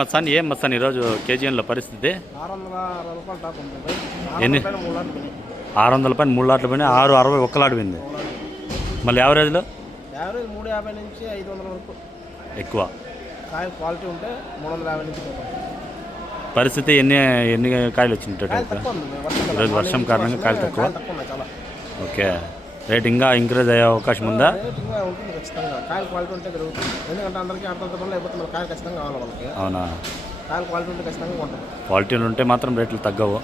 మస్తాన్ ఏం మస్తాన్ ఈరోజు కేజీఎన్లో పరిస్థితి? ఎన్ని? ఆరు వందల పైన మూడు లాట్లు పోయినాయి. ఆరు అరవై ఒక్కలాట పోయింది. మళ్ళీ యావరేజ్లో? యావరేజ్ మూడు యాభై నుంచి ఐదు వందల వరకు. ఎక్కువ. కాయ క్వాలిటీ ఉంటే మూడు వందల యాభై నుంచి. పరిస్థితి ఎన్ని ఎన్ని కాయలు వచ్చినట్టు. ఈరోజు వర్షం కారణంగా కాయలు తక్కువ? ఓకే. రేట్ ఇంకా ఇంక్రీజ్ అయ్యే అవకాశం ఉందా? ఉంటుంది ఖచ్చితంగా. కాయలు క్వాలిటీ ఉంటే పెరుగుతుంది. ఎందుకంటే అందరికీ పనులు మన కాయలు ఖచ్చితంగా కావాలి వాళ్ళకి. అవునా? కాయలు క్వాలిటీ ఉంటే ఖచ్చితంగా ఉంటుంది క్వాలిటీలు ఉంటే మాత్రం రేట్లు తగ్గవు.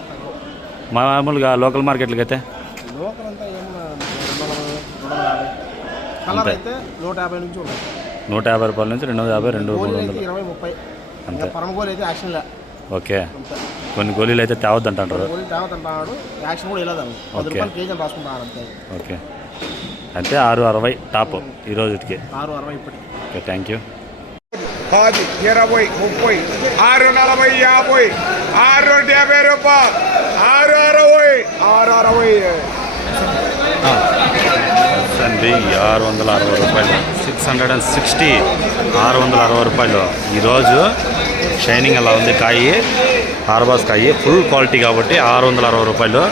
మామూలుగా లోకల్ మార్కెట్లకి అయితే? లోకల్ అంతా కలర్ అంతే. అయితే నూట యాభై నుంచి ఉన్నాయి నూట యాభై రూపాయల నుంచి రెండు వందల యాభై రెండు వందలు. ఇరవై ముప్పై. అంతే. ఇంకా పరమ గోళీ అయితే యాక్షన్ లే. ఓకే. కొన్ని గోళీలు అయితే తేవద్దు అంటారు గోళీ తేవత అంటున్నాడు యాక్షన్ కూడా వెళ్ళదు పది ఓకే. రూపాయలు కేజీ అని రాసుకుంటారు అంతే. ఓకే. అయితే ఆరు అరవై టాప్ ఈ రోజుకి. ఆరు అరవై ఇప్పటికి. Okay thank you. పది ఇరవై ముప్పై ఆరు నలభై యాభై ఆరు డెబ్బై రూపాయలు. ఆరు అరవై ఆరు అరవై. అండి ఆరు వందల అరవై రూపాయలు. సిక్స్ హండ్రెడ్ అండ్ సిక్స్టీ ఆరు వందల అరవై రూపాయలు. ఈరోజు షైనింగ్ అలా ఉంది కాయి హార్బాస్ కాయి ఫుల్ క్వాలిటీ కాబట్టి ఆరు వందల అరవై రూపాయలు.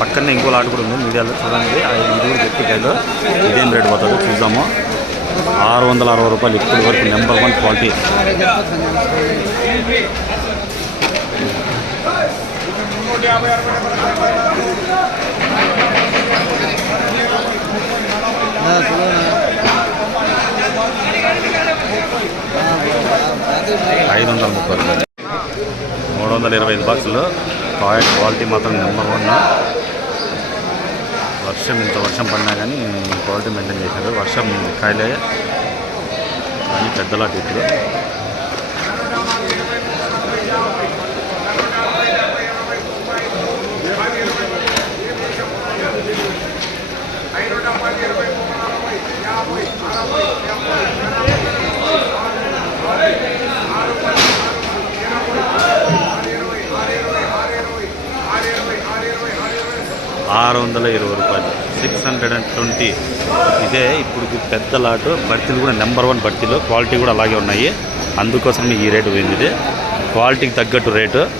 పక్కనే ఇంకో లాట్ కూడా ఉంది మీడియాలో చూడండి. ఇది కూడా గట్టి కాయలు ఇదేం రేట్ పోతుందో చూద్దాము. ఆరు వందల అరవై రూపాయలు ఇప్పటి వరకు నెంబర్ వన్ క్వాలిటీ ఐదు వందల ముప్పై రూపాయలు. మూడు వందల ఇరవై ఐదు బాక్సులు. కాయ క్వాలిటీ మాత్రం నెంబర్ వన్. వర్షం ఇంత వర్షం పడినా కానీ క్వాలిటీ మెయింటైన్ చేశారు. వర్షం కాయలే. కానీ పెద్దలా టీపులు ఆరు వందల ఇరవై రూపాయలు. Six hundred and twenty. ఇదే ఇప్పుడు పెద్ద లాటు. బర్తీలు కూడా నెంబర్ వన్ బర్తీలు క్వాలిటీ కూడా అలాగే ఉన్నాయి. అందుకోసం ఈ రేటు పోయింది ఇది. క్వాలిటీకి తగ్గట్టు రేటు.